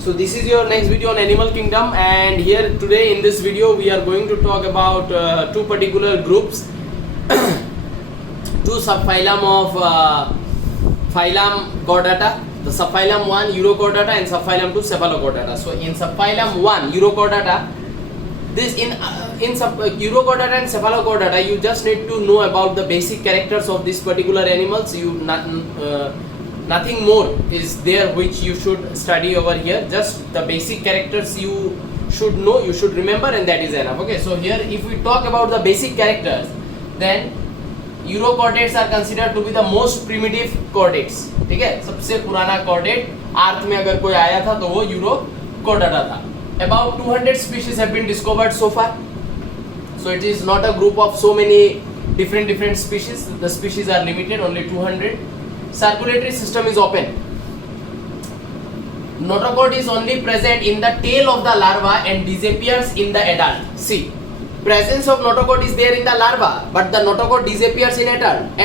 So this is your next video on Animal Kingdom, and here today in this video we are going to talk about two particular groups, two subphylum of phylum Chordata, the subphylum 1 Urochordata and subphylum 2 Cephalochordata. So in subphylum 1 Urochordata, this in Urochordata and Cephalochordata, you just need to know about the basic characters of these particular animals. Nothing more is there which you should study over here. Just the basic characters you should know, you should remember, and that is enough. Okay, so here if we talk about the basic characters, then urochordates are considered to be the most primitive chordates. ठीक है, सबसे पुराना chordate अर्थ में अगर कोई आया था तो वो यूरोकॉर्डेटा था. About 200 species have been discovered so far. So it is not a group of so many different species. The species are limited, only 200. Circulatory system is open. Notochord is only present in the tail of the larva and disappears in the adult. See, presence of notochord is there in the larva, but the notochord disappears in adult.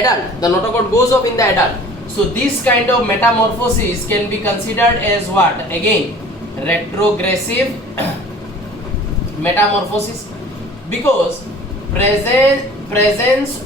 The notochord goes off in the adult. So this kind of metamorphosis can be considered as what? Again, retrogressive metamorphosis, because presence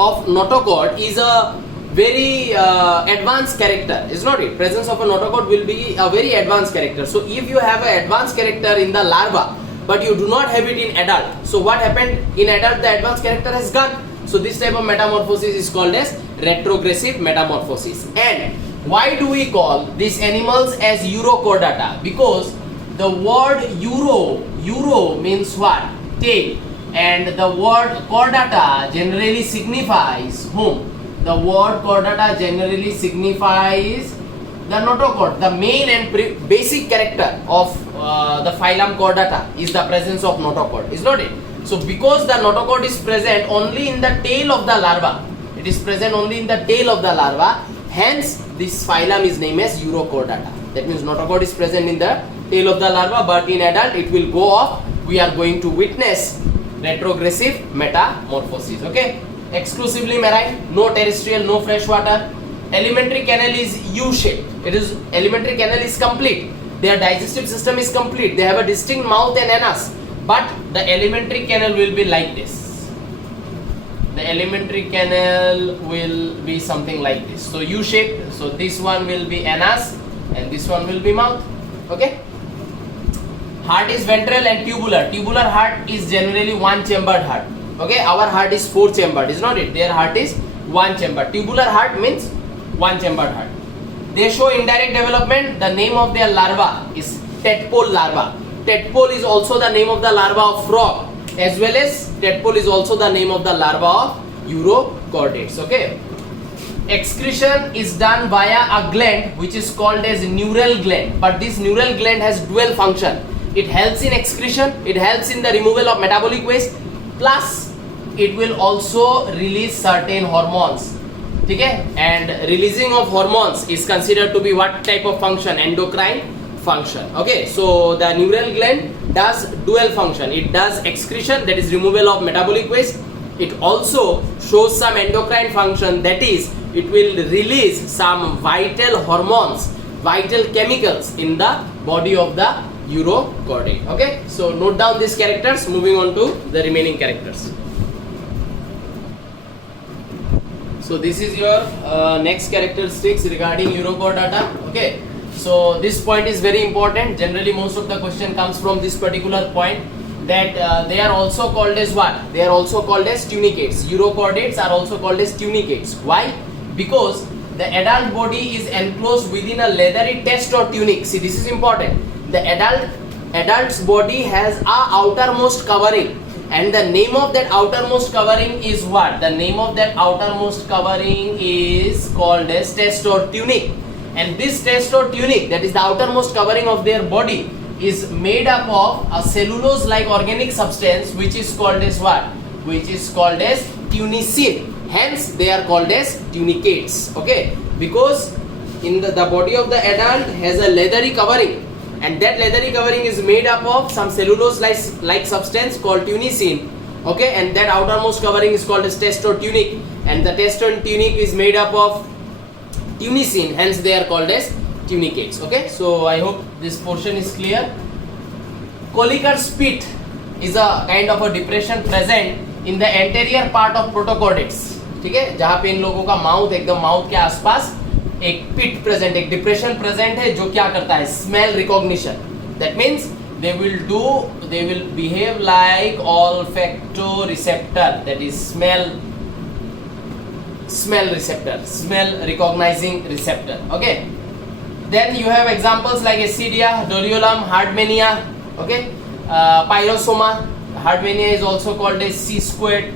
of notochord is a very advanced character, is not it? Presence of a notochord will be a very advanced character. So if you have an advanced character in the larva but you do not have it in adult, so what happened in adult? The advanced character has gone. So this type of metamorphosis is called as retrogressive metamorphosis. And why do we call these animals as Urochordata? Because the word Euro means what? Tail. And the word chordata generally signifies whom? The word chordata generally signifies the notochord. The main and basic character of the phylum Chordata is the presence of notochord, is not it? So because the notochord is present only in the tail of the larva, it is present only in the tail of the larva, hence this phylum is named as Urochordata. That means notochord is present in the tail of the larva, but in adult it will go off. We are going to witness retrogressive metamorphosis. Okay, exclusively marine, no terrestrial, no freshwater. Alimentary canal is U-shaped. It is alimentary canal is complete. Their digestive system is complete. They have a distinct mouth and anus, but the alimentary canal will be like this. The alimentary canal will be something like this. So U-shaped. So this one will be anus and this one will be mouth. Okay. Heart is ventral and tubular. Tubular heart is generally one-chambered heart. Okay, our heart is four-chambered, is not it? Their heart is one-chambered. Tubular heart means one-chambered heart. They show indirect development. The name of their larva is tadpole larva. Tadpole is also the name of the larva of frog, as well as tadpole is also the name of the larva of urochordates. Okay. Excretion is done via a gland which is called as neural gland, but this neural gland has dual function. It helps in excretion, it helps in the removal of metabolic waste, plus it will also release certain hormones. Okay? And releasing of hormones is considered to be what type of function? Endocrine function. Okay, so the neural gland does dual function. It does excretion, that is removal of metabolic waste. It also shows some endocrine function, that is it will release some vital hormones, vital chemicals in the body of the urochordate. Okay, so note down these characters. Moving on to the remaining characters. So this is your next characteristics regarding Urochordata. Okay, so this point is very important. Generally most of the question comes from this particular point, that they are also called as what? They are also called as tunicates. Urochordates are also called as tunicates. Why? Because the adult body is enclosed within a leathery test or tunic. See, this is important. The adult's body has a outermost covering, and the name of that outermost covering is what? The name of that outermost covering is called as test or tunic. And this test or tunic, that is the outermost covering of their body, is made up of a cellulose like organic substance which is called as what? Which is called as tunicin. Hence they are called as tunicates. Okay, because in the body of the adult has a leathery covering, and that leathery covering is made up of some cellulose like substance called tunicin. Okay, and that outermost covering is called as test or tunic, and the test or tunic is made up of tunicin, hence they are called as tunicates. Okay, so I hope this portion is clear. Collicuts pit is a kind of a depression present in the anterior part of protochordates. ठीक है, जहाँ पे इन लोगों का mouth एकदम mouth के आसपास एक पिट प्रेजेंट, एक डिप्रेशन प्रेजेंट है जो क्या करता है, smell recognition. That means they will behave like olfactoreceptor, that is smell receptor, smell recognizing receptor. Okay, then you have examples like Accidia, Doriolum, Hardmania. Okay, Pyrosoma. Hardmania is also called as C squared,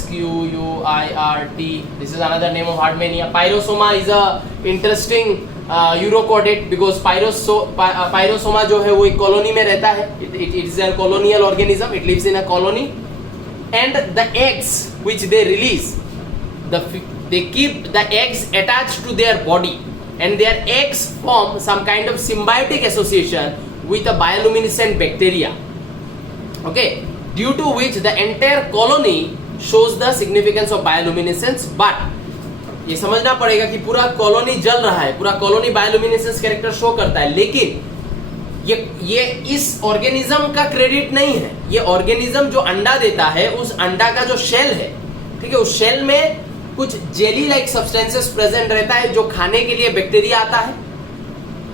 SQUIRT. This is another name of Hardmania. Pyrosoma is a interesting urochordate, because pyrosoma जो है वो एक colony में रहता है. It is a colonial organism, it lives in a colony, and the eggs which they release, they keep the eggs attached to their body, and their eggs form some kind of symbiotic association with a bioluminescent bacteria. Okay, due to which the entire colony shows the significance of bioluminescence. But ये समझना पड़ेगा कि पूरा colony जल रहा है, पूरा colony bioluminescence character show करता है, लेकिन ये इस ऑर्गेनिज्म का क्रेडिट नहीं है. ये ऑर्गेनिज्म जो अंडा देता है, उस अंडा का जो शेल है, ठीक है, उस शेल में कुछ जेली लाइक सब्सटेंसेस प्रेजेंट रहता है जो खाने के लिए बैक्टीरिया आता है.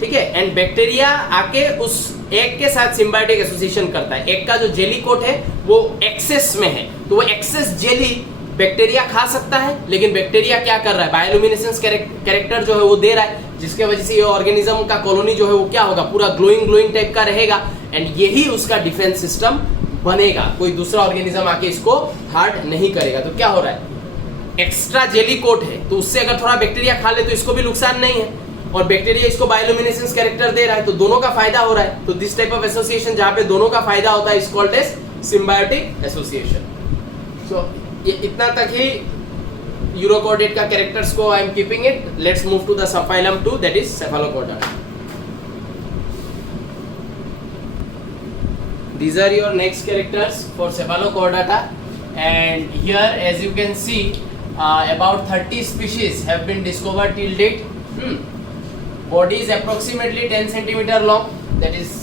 ठीक है, एंड बैक्टीरिया आके उस एग के साथ सिम्बायोटिक एसोसिएशन करता है. एग का जो जेली कोट है वो एक्सेस में है, तो वो एक्सेस जेली बैक्टीरिया खा सकता है, लेकिन बैक्टीरिया क्या कर रहा है, बायोलुमिनेसेंस कैरेक्टर जो है वो दे रहा है, जिसके वजह से ये ऑर्गेनिज्म का कॉलोनी जो है वो क्या होगा, पूरा ग्लोइंग टाइप का रहेगा, एंड यही उसका डिफेंस सिस्टम बनेगा. कोई दूसरा ऑर्गेनिज्म आके इसको हार्ट नहीं करेगा. तो क्या हो रहा है, एक्स्ट्रा जेली कोट है, तो उससे अगर थोड़ा बैक्टीरिया खा ले तो इसको भी नुकसान नहीं है, और बैक्टीरिया इसको बायोलुमिनेसेंस कैरेक्टर दे रहा है, तो दोनों का फायदा हो रहा है. तो दिस टाइप ऑफ एसोसिएशन जहां पे दोनों का फायदा होता है is called as symbiotic association. So ये इतना तक ही यूरोकॉर्डेट का कैरेक्टर्स को I am keeping it. Let's move to the subphylum 2, that is cephalochordata. These are your next characters for Cephalochordata, and here as you can see about 30 species have been discovered till date. Body is approximately 10 centimeter long, that is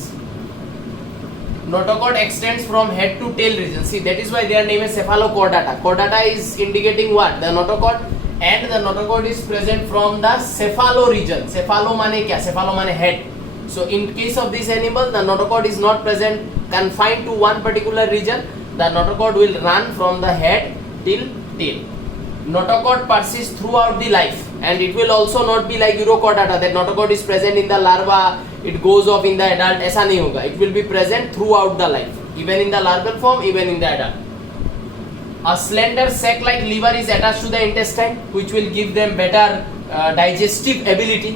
notochord extends from head to tail region. See, that is why their name is Cephalochordata. Chordata is indicating what, the notochord, and the notochord is present from the cephalo region. Cephalo माने क्या, cephalo माने head. So in case of this animal, the notochord is not present confined to one particular region. The notochord will run from the head till tail. Notochord persists throughout the life, and it will also not be like Urochordata that notochord is present in the larva, it goes off in the adult. ऐसा नहीं होगा. It will be present throughout the life, even in the larval form, even in the adult. A slender sac-like liver is attached to the intestine, which will give them better digestive ability.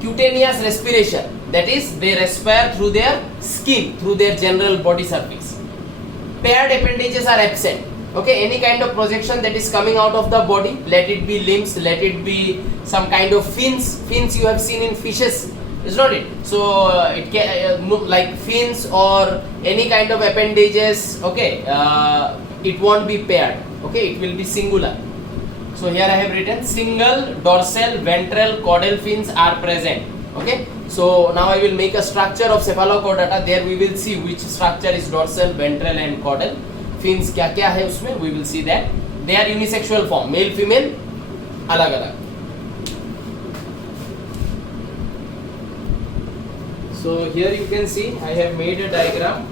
Cutaneous respiration, that is they respire through their skin, through their general body surface. Paired appendages are absent. Okay, any kind of projection that is coming out of the body, let it be limbs, let it be some kind of fins you have seen in fishes, is not it? So it can like fins or any kind of appendages. Okay, it won't be paired. Okay, it will be singular. So here I have written single dorsal, ventral, caudal fins are present. Okay, so now I will make a structure of Cephalochordata. There we will see which structure is dorsal, ventral and caudal. Fins क्या क्या है उसमें, we will see that. They are unisexual form, male female अलग अलग. So here you can see I have made a diagram.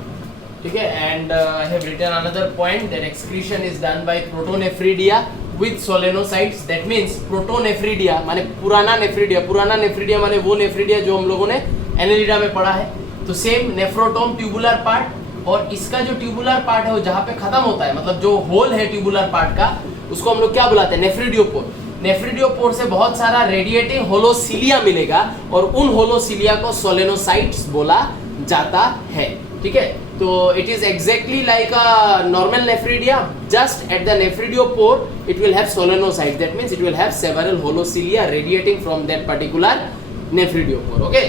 ठीक है, and I have written another point that excretion is done by Protonephridia with solenocytes. That means Protonephridia माने पुराना nephridia माने वो nephridia जो हम लोगों ने एनेलिडा में पढ़ा है. तो सेम नेफ्रोटोम ट्यूबुलर पार्ट, और इसका जो ट्यूबुलर पार्ट है वो जहाँ पे खत्म होता है, मतलब जो होल है ट्यूबुलर पार्ट का, उसको हम लोग क्या बुलाते हैं, नेफ्रिडियोपोर. नेफ्रिडियोपोर से बहुत सारा रेडिएटिंग होलोसिलिया मिलेगा, और उन होलोसिलिया को सोलेनोसाइट्स बोला जाता है. ठीक है, तो it is exactly like a normal nephridia, just at the nephridiopore it will have solenocytes. That means it will have several holocilia radiating from that particular nephridiopore. Okay,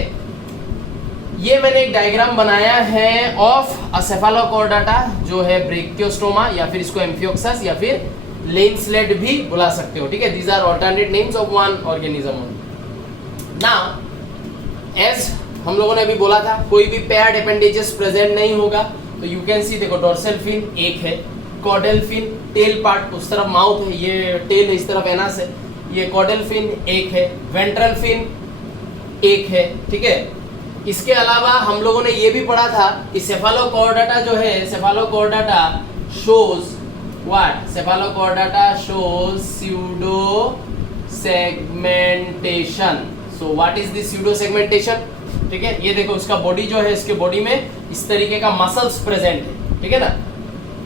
ये मैंने एक डायग्राम बनाया है ऑफ अ सेफालोकॉर्डाटा जो है ब्रेकियोस्टोमा, या फिर इसको एम्फियोक्सस या फिर लेंसलेट भी बुला सकते हो. ठीक है, these are alternate names of one organism. Now as हम लोगों ने अभी बोला था कोई भी पेयर्ड अपेंडेजेस प्रेजेंट नहीं होगा, तो यू कैन सी देखो डोर्सल फिन एक है, कॉर्डल फिन टेल पार्ट उस तरफ माउथ है, ये टेल है, इस तरफ एनस है, ये कॉर्डल फिन एक है, वेंट्रल फिन एक है, ठीक है। इसके अलावा हम लोगों ने ये भी पढ़ा था कि सेफालोकॉर्डाटा जो है, cephalochordata shows what, cephalochordata shows pseudo segmentation. So what is this pseudo segmentation, ठीक है। ये देखो उसका बॉडी जो है, इसके बॉडी में इस तरीके का मसल्स प्रेजेंट है, ठीक है ना,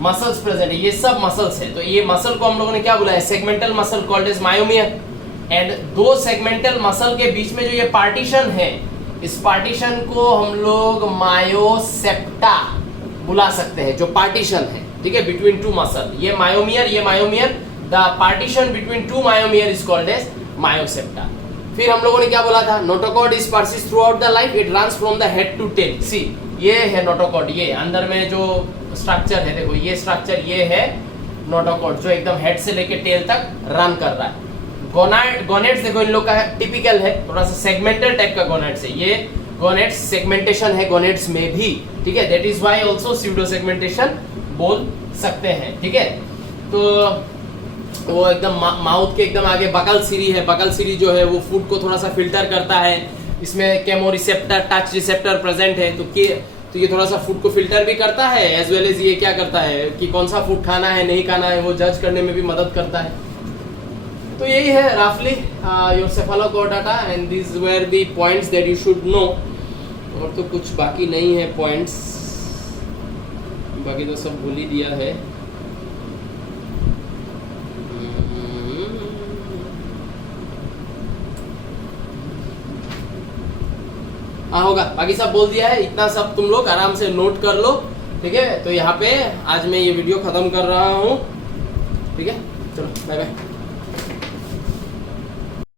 मसल्स प्रेजेंट है, ये सब मसल्स है। तो ये मसल को हम लोगों ने क्या बोला है, segmental muscle called as myomere. And दो सेगमेंटल मसल के बीच में जो ये पार्टीशन है, इस पार्टीशन को हम लोग मायोसेप्टा बुला सकते हैं, जो पार्टीशन है, ठीक है, बिटवीन टू मसल, ये myomere, the partition between two myomere is called as myosepta. फिर हम लोगों ने क्या बोला था, notochord is persist throughout the life, it runs from the head to tail. See ये है नोटोकॉर्ड, ये अंदर में जो स्ट्रक्चर है, देखो ये स्ट्रक्चर, ये है नोटोकॉर्ड जो एकदम हेड से लेके टेल तक रन कर रहा है। गोनेड्स देखो इन लोग का टिपिकल है, थोड़ा सा सेगमेंटल टाइप का गोनेड्स है, ये गोनेड्स सेगमेंटेशन है गोनेड्स में भी, ठीक है, that is why also pseudo segmentation बोल सकते हैं, ठीक है। तो वो एकदम माउथ के एकदम आगे बकल सीरी है, बकल सीरी जो है वो फूड को थोड़ा सा फिल्टर करता है, इसमें chemo receptor, touch receptor present है, तो ये थोड़ा सा फूड को फिल्टर भी करता है, एज वेल एज ये क्या करता है कि कौन सा फूड खाना है नहीं खाना है वो जज करने में भी मदद करता है। तो यही है रफली your cephalochordata and this were the points that you should know. और तो कुछ बाकी नहीं है पॉइंट्स, बाकी तो सब भूल ही दिया है। हाँ होगा, बाकी सब बोल दिया है, इतना सब तुम लोग आराम से नोट कर लो, ठीक है। तो यहाँ पे आज मैं ये वीडियो खत्म कर रहा हूँ, ठीक है, चलो बाय बाय।